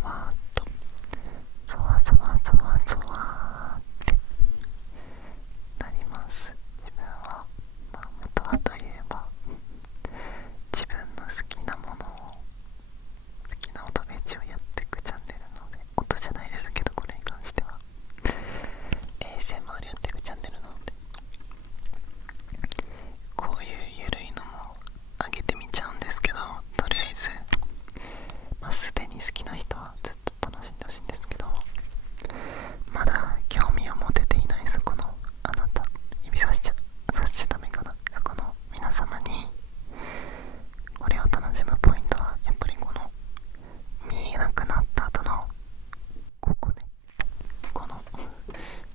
ゾワーっとゾワゾワゾワゾワーってなります。自分は、元はといえば自分の好きなものを好きな音ベージをやっていくチャンネルなので、音じゃないですけど、これに関しては ASMR やっていくチャンネルなので、こういうゆるいのも上げてみちゃうんですけど、とりあえずすでに好きな人はずっと楽しんでほしいんですけど、まだ興味を持てていないそこのあなた、指さしちゃダメかな、そこの皆様にこれを楽しむポイントはやっぱりこの見えなくなった後のここね、この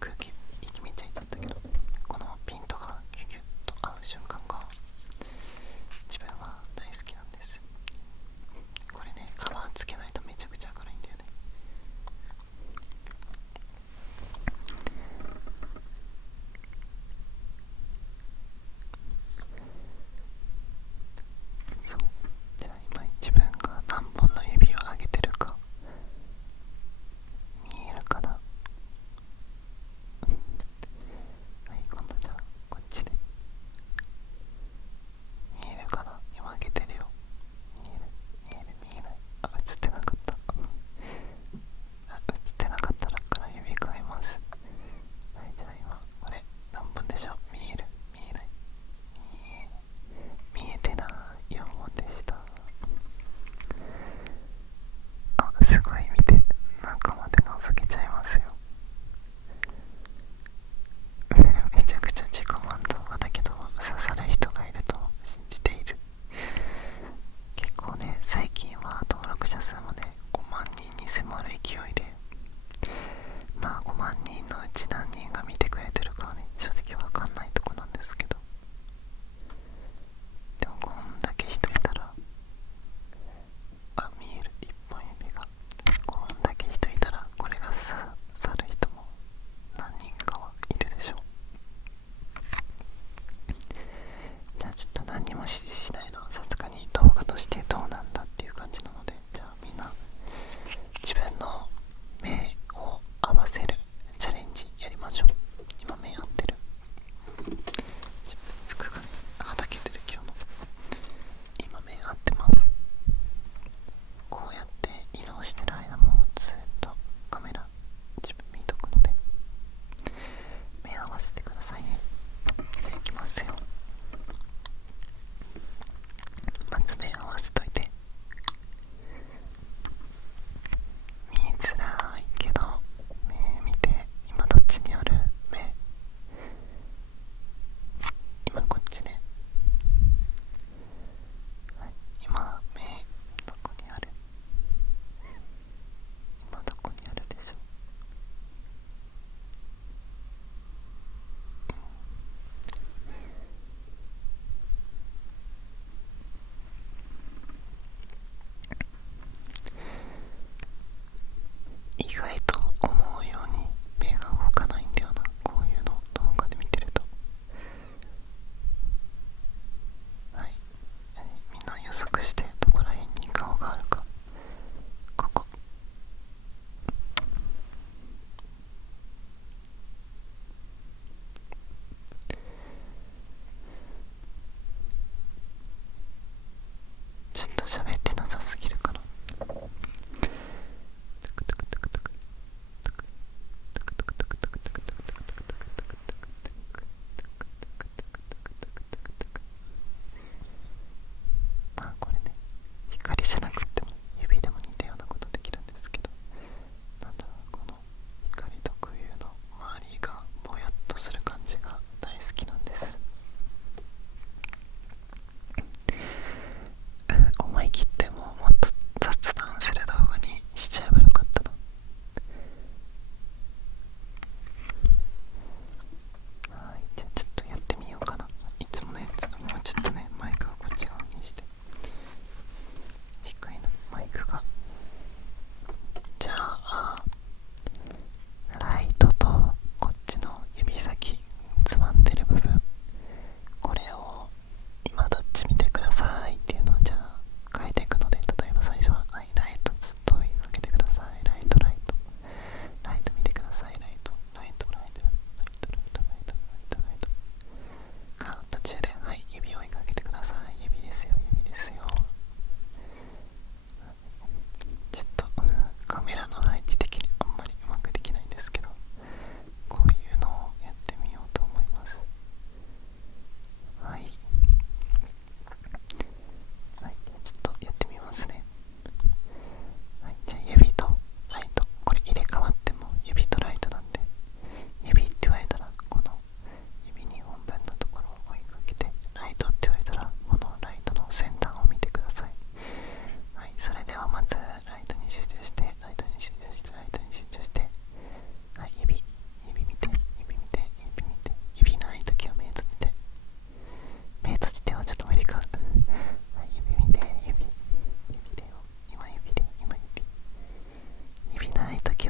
空気息めっちゃいたんだけど、このピントがギュギュッと合う瞬間が自分は大好きなんです。これね、カバーつけないとめちゃくちゃ明るいんだよね。そう、じゃあ今自分が何本の指を上げてるか見えるかな。はい、今度じゃあこっちで見えるかな。今上げてるよ。見える見えない。映ってなかった。映ってなかったらから指変えます。はい、じゃあ今これ何本でしょう。見える見えない、見えてない4本でした。すごい見て、中まで覗けちゃいますよ。めちゃくちゃ自己満動画だけど刺さる人がいると信じている。結構ね、最近は登録者数もね5万人に迫る勢いで、5万人のうち何人が見てくれてるかはね正直わかんないとこなんですけど、でもこんだけ人いたら見える、一本指が5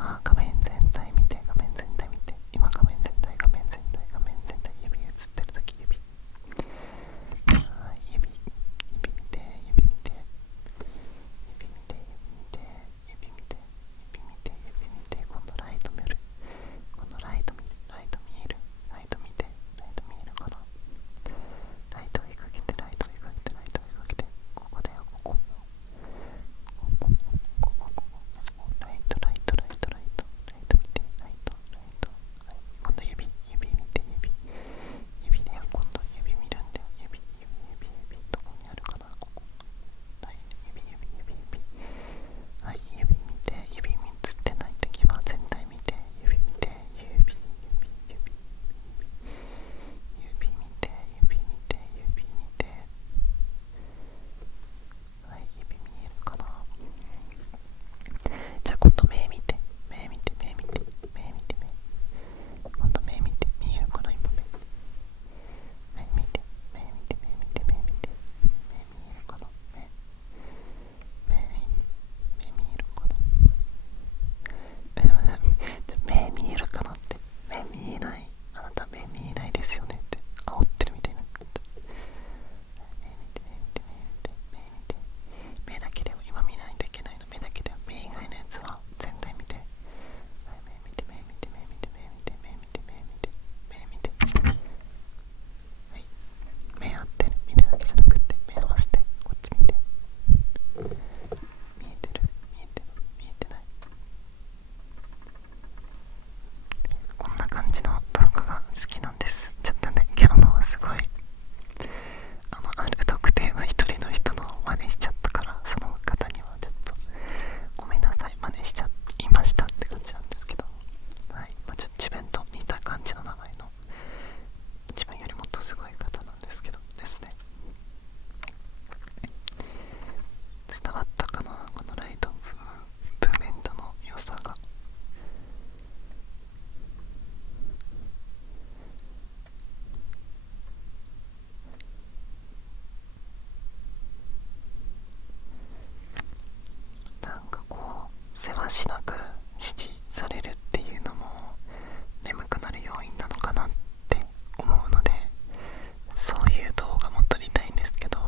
今画面全体見て、画面全体見て、今画面全体、画面全体、画面全体、指映ってるとき指、はい、指見て、指見て、指見て、指見て、指見て、指見て、今度ライト見る、今度ライト見て、ライト見える、ライト見て、ライト見えるかな、ライト追いかけて、ライト追いかけて、ライト追いかけて、ここだよ、ここ、ライトライトライトライトライト見て、ライトライト、はい、今度指見て、指だよ、今度指見るんだよ、指どこにあるかな、ここ、はい、指、はい、指見て、指見つってないときは全体見て、指見て、指見て、はい、指見えるかな。じゃあ今度目見て、今度目見て、見えるかな、今目見て、目見えるかな、目見えるかな目見えるかなって、目見えない、あなた目見えないですよねって煽ってるみたいな感じ。目見て、目だけでも今見ないといけないの、目だけでも目以外のやつは全体見て、はい、目見て、はい、目合ってる、見るだけじゃなくって目合わせてこっち見て、見えてる、見えてない、こんな感じの動画が好きなんです。ちょっとね、今日のはすごいある特定の一人の人の真似しちゃったから、その方にはちょっとごめんなさい、真似しちゃいましたって感じなんですけど、はい、ちょっと自分と似た感じの名前の自分よりもっとすごい方なんですけどですね。伝わったかな、このライトムーブメントの良さが。なんかこうせわしなく指示されるっていうのも眠くなる要因なのかなって思うので、そういう動画も撮りたいんですけど、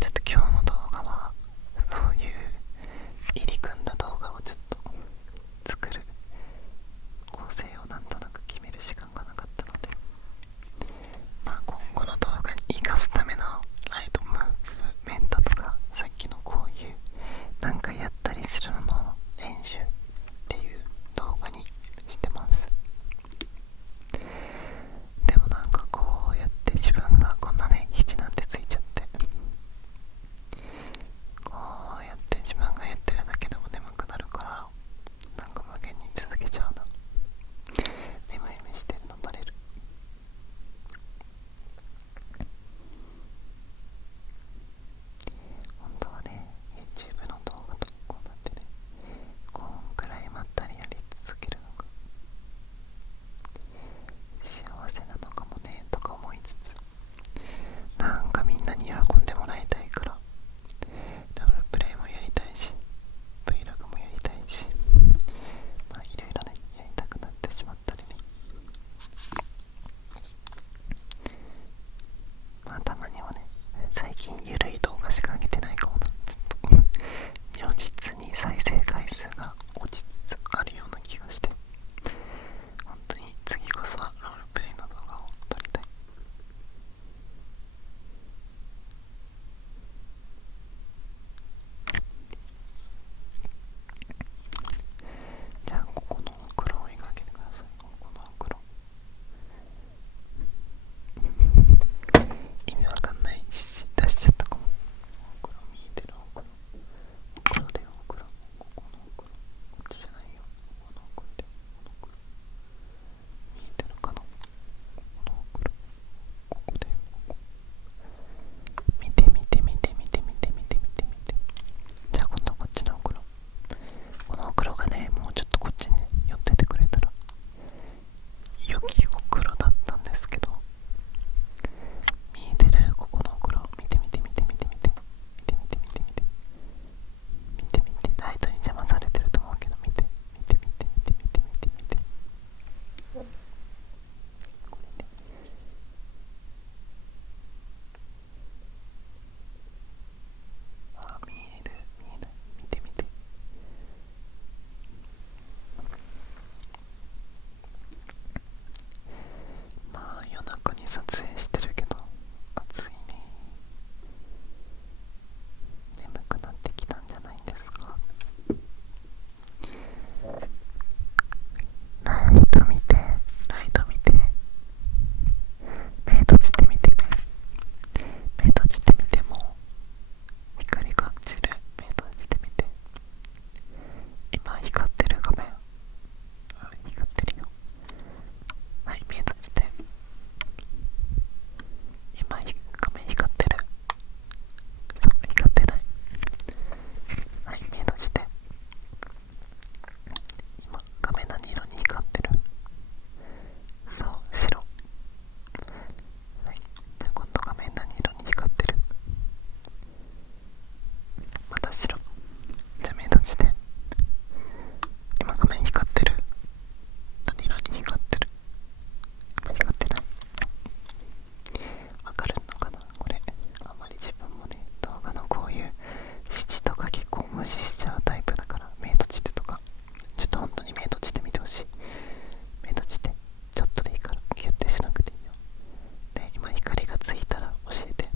ちょっと今日の動画はそういう入り組んだ動画をちょっと作る構成をなんとなく決める時間がなかったので、今後の動画に生かすためのライトムーブメントとか、さっきのこういうなんかやったりするのの今光ってる画面、光ってるよ。はい、目閉じて。今画面光ってる。そう、光ってない。はい、目閉じて。今画面何色に光ってる？そう、白。はい、じゃあ今度画面何色に光ってる？また白。じゃあ目閉じて。今画面光ってる？何色に光ってる？光ってない。わかるのかなこれ。あんまり自分もね、動画のこういう指示とか結構無視しちゃうタイプだから、目閉じてとか、ちょっと本当に目閉じてみてほしい。目閉じて、ちょっとでいいからギュッてしなくていいよ。で、今光がついたら教えて。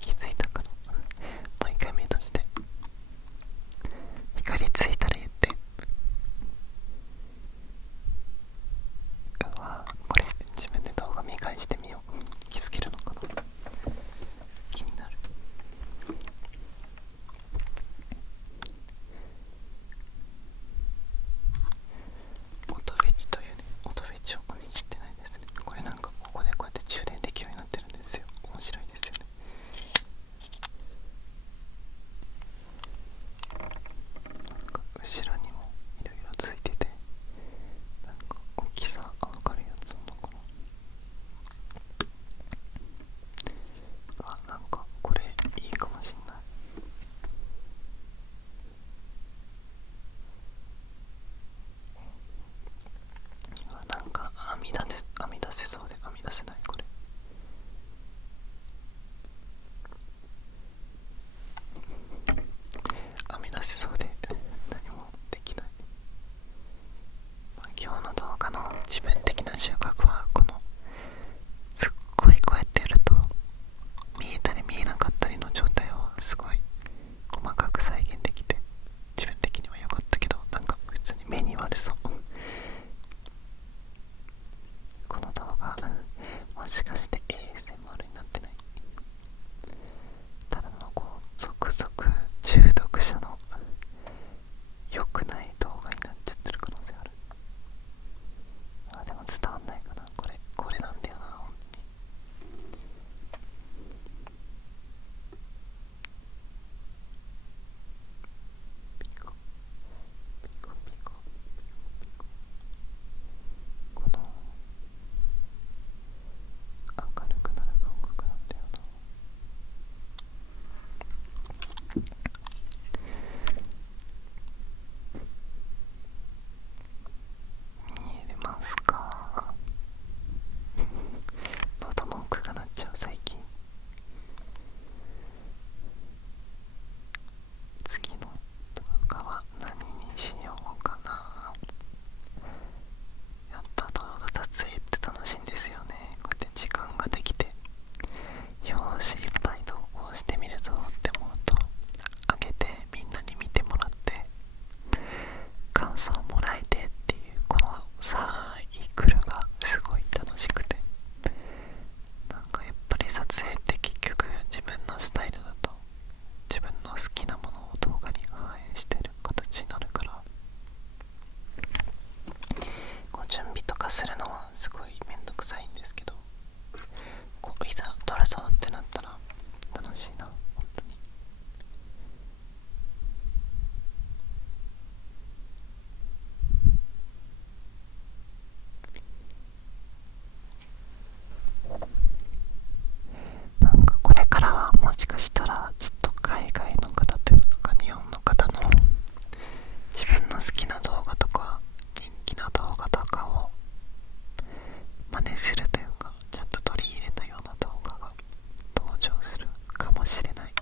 気づいたかな？もう一回目閉じて。光ついたら言って。うわー、これ自分で動画見返してみよう。気づけるのかな？気になる。音フェチというね、音フェチを言ってないですね。これなんかここでこうやって充電できるようになってるんですよ。面白いですよね。なんか後ろにもいろいろついてて、なんか大きさわかるやつなのかな。あ、なんかこれいいかもしんない。なんか編み出せそうで編み出せない。これ編み出せそうで何もできない。今日の動画の自分的な収穫はこのすっごいこうやってやると見えたり見えなかったりの状態をすごい細かく再現できて、自分的には良かったけど、なんか普通に目に悪そう。この動画もしかして ASMR になってない？ただのこう続々中毒者の良くない動画になっちゃってる可能性ある。あ、でも伝わんないかな。これなんだよな、本当に。ピコピコピコピコ。この明るくなる感覚なんだよな。見えますか？喉の奥が鳴っちゃう最近。次の動画は何にしようかな。やっぱ動画撮影って楽しいんですよね。こうやって時間ができて、よーしいっぱい投稿してみるぞって思うと、あげてみんなに見てもらって感想もらえてっていう、このサイクルがすごい楽しくて、なんかやっぱり撮影って結局自分のスタイルだと自分の好きなものを動画に反映してる形になるから、こう準備とかするのはすごいめんどくさいんですけど、こういざ撮るぞってなったら楽しいな、本当に。なんかこれからはもしかしたらちょっと海外の方というか日本の方の自分の好きな動画とか人気な動画とかを真似するというか、ちゃんと取り入れたような動画が登場するかもしれない。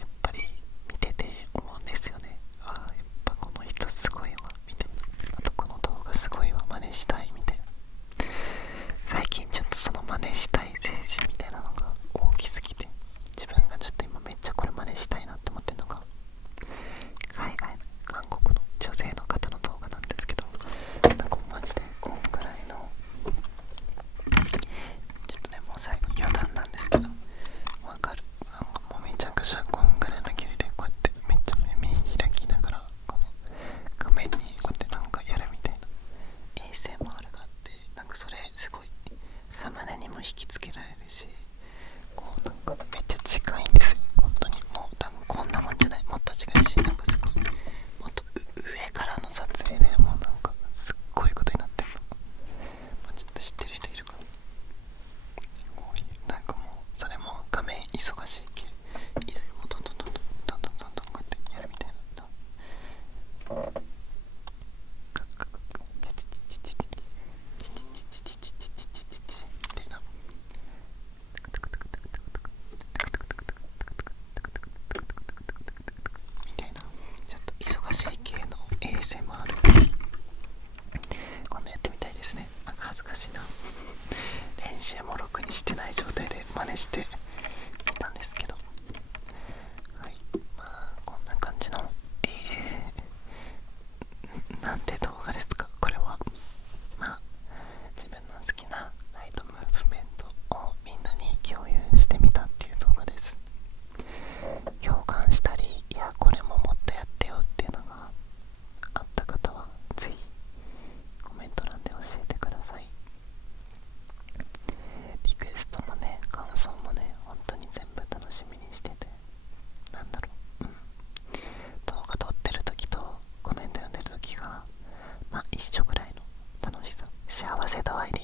やっぱり見てて思うんですよね。ああ、やっぱこの人すごいわみたいな、あとこの動画すごいわ、真似したいみたいな。最近ちょっとその真似したい精神みたいなのが大きすぎて、自分がちょっと今めっちゃこれ真似したいなって思ってるのが海外の韓国の女性の方の動画なんですけど、なんかマジでこんぐらいの難しいな。練習もろくにしてない状態で真似してみたんですけど、はい、まあこんな感じのなんて動画ですかこれは。まあ自分の好きなライトムーブメントをみんなに共有してみたっていう動画です。共感したり、いやこれももっとやってよっていうのがあった方はぜひコメント欄で教えてください。リクエストもね感想もね本当に全部楽しみにしてて、なんだろう、動画撮ってる時とコメント読んでる時がまあ一緒ぐらいの楽しさ、幸せ度合いで